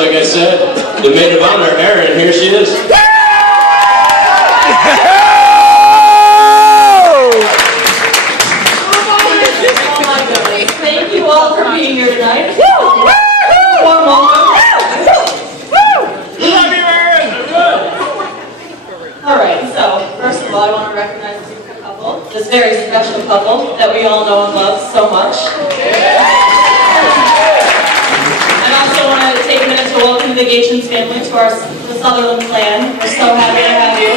like I said, the maid of honor, Erin, here she is. Thank you all for being here tonight. Warm welcome. Alright, so first of all, I want to recognize this couple, this very special couple that we all know and love so much. I also want to take a minute to welcome the Erins family to the Sutherland clan. We're so happy to have you.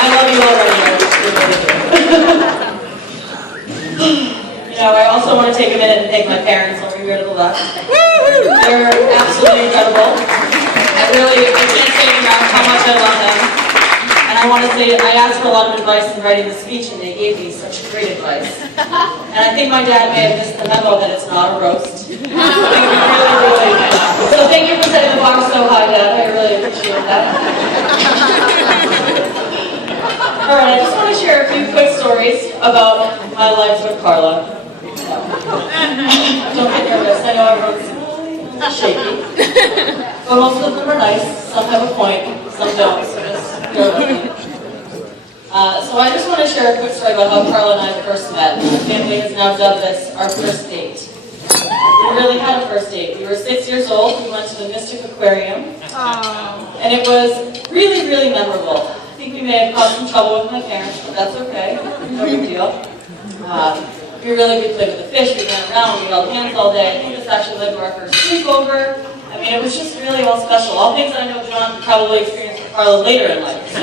I love you already. You know, I also want to take a minute and thank my parents over here to the left. They're absolutely incredible. I can't say enough how much I love them. And I want to say, I asked for a lot of advice in writing the speech, and they gave me such great advice. And I think my dad may have missed the memo that it's not a roast. So thank you for setting the bar so high, Dad. I really appreciate that. Alright, I just want to share a few quick stories about my life with Carla. Don't get nervous, I know everyone's shaky. But most of them are nice, some have a point, some don't, so just bear with me. So I just want to share a quick story about how Carla and I first met. My family has now dubbed this our first date. We really had a first date. We were 6 years old, we went to the Mystic Aquarium, and it was really, really memorable. I think we may have caused some trouble with my parents, but that's okay, no big deal. We really good played with the fish, we ran around, we held hands all day. I think this actually led to our first sleepover. I mean, it was just really all special. All things that I know John probably experienced with Carla later in life. So.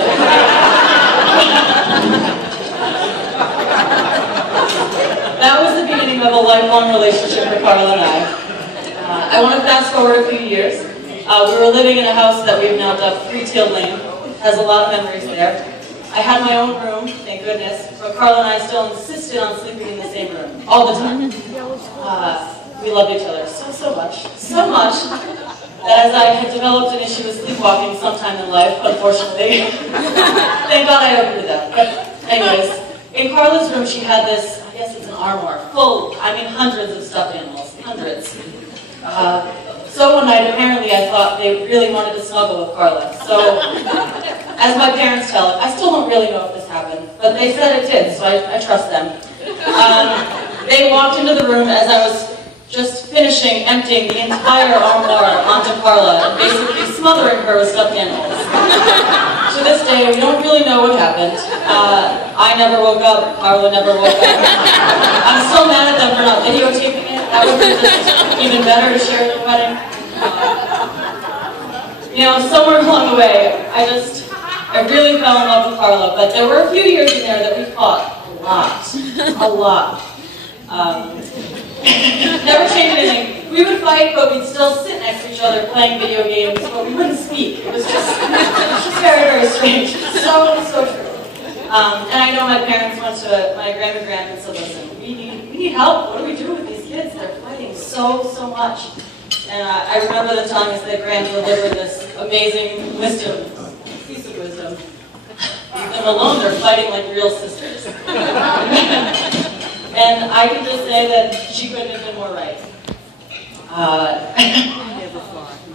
That was the beginning of a lifelong relationship with Carla and I. I want to fast forward a few years. We were living in a house that we have now dubbed Three-Tailed Lane. It has a lot of memories there. I had my own room, thank goodness, but Carla and I still insisted on sleeping in the same room, all the time. We loved each other so much, that as I had developed an issue with sleepwalking sometime in life, unfortunately, thank God I opened it up. But anyways, in Carla's room she had this, I guess it's an armoire, full, hundreds of stuffed animals, hundreds. So one night, apparently I thought they really wanted to snuggle with Carla. So, as my parents tell it, I still don't really know if this happened, but they said it did, so I trust them. They walked into the room as I was just finishing emptying the entire armoire onto Carla and basically smothering her with stuffed animals. To this day, we don't really know what happened. I never woke up, Carla never woke up. I'm still mad at them for not videotaping it. That would be just even better to share at the wedding. You know, somewhere along the way, I really fell in love with Carla, but there were a few years in there that we fought a lot. Never changed anything. We would fight, but we'd still sit next to each other playing video games, but we wouldn't speak. It was just very, very strange. So true. And I know my parents went to my grandma and grand and said, listen, we need help. What do we do with these kids? They're fighting so much. And I remember them telling us that Grand delivered this amazing wisdom, piece of wisdom. Leave them alone, they're fighting like real sisters. And I can just say that she couldn't have been more right.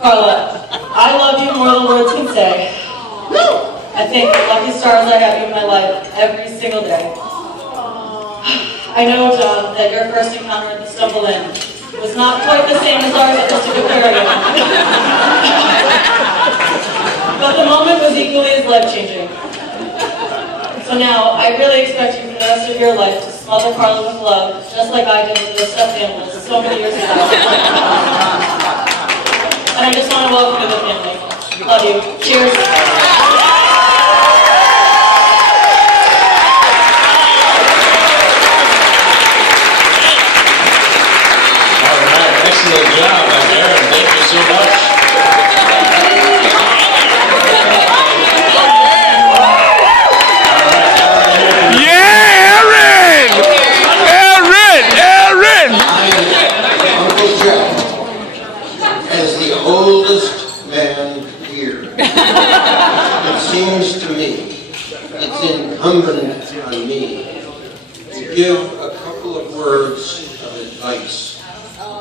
Carla, I love you more than words can say. I thank the lucky stars I have you in my life every single day. I know, John, that your first encounter at the Stumble Inn was not quite the same as ours at the Mystic Aquarium. But the moment was equally as life-changing. So now, I really expect you for the rest of your life to smother Carla with love, just like I did with those stuffed animals so many years ago. And I just want to welcome you to the family. Love you. Cheers. Excellent job, Erin. Thank you so much. Yeah, Erin! Erin! Uncle Joe, as the oldest man here, it seems to me it's incumbent on me to give a couple of words of advice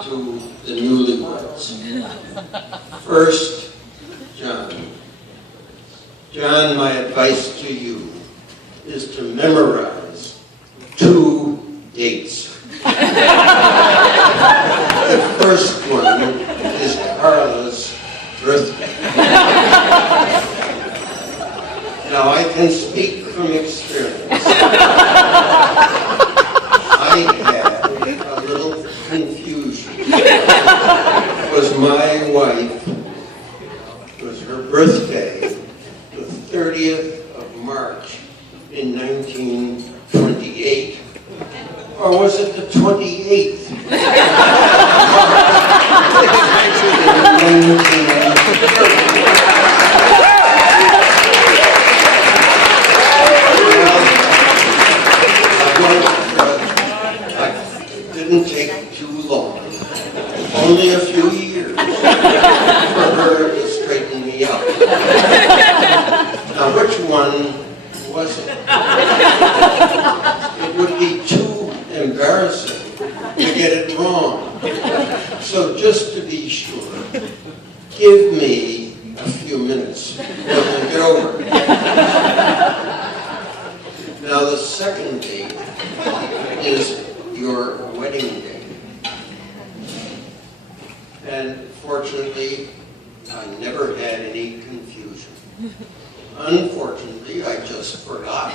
to the newlyweds. First, John. John, my advice to you is to memorize 2 dates. The first one is Carla's birthday. Now, I can speak from experience. I had a little confusion. Was my wife, was her birthday the 30th of March in 1928? Or was it the 28th? It didn't take too long, only a few years, for her to straighten me out. Now, which one was it? It would be too embarrassing to get it wrong. So just to be sure, give me a few minutes and we'll get over it. Now the second date is your wedding day. And fortunately, I never had any confusion. Unfortunately, I just forgot.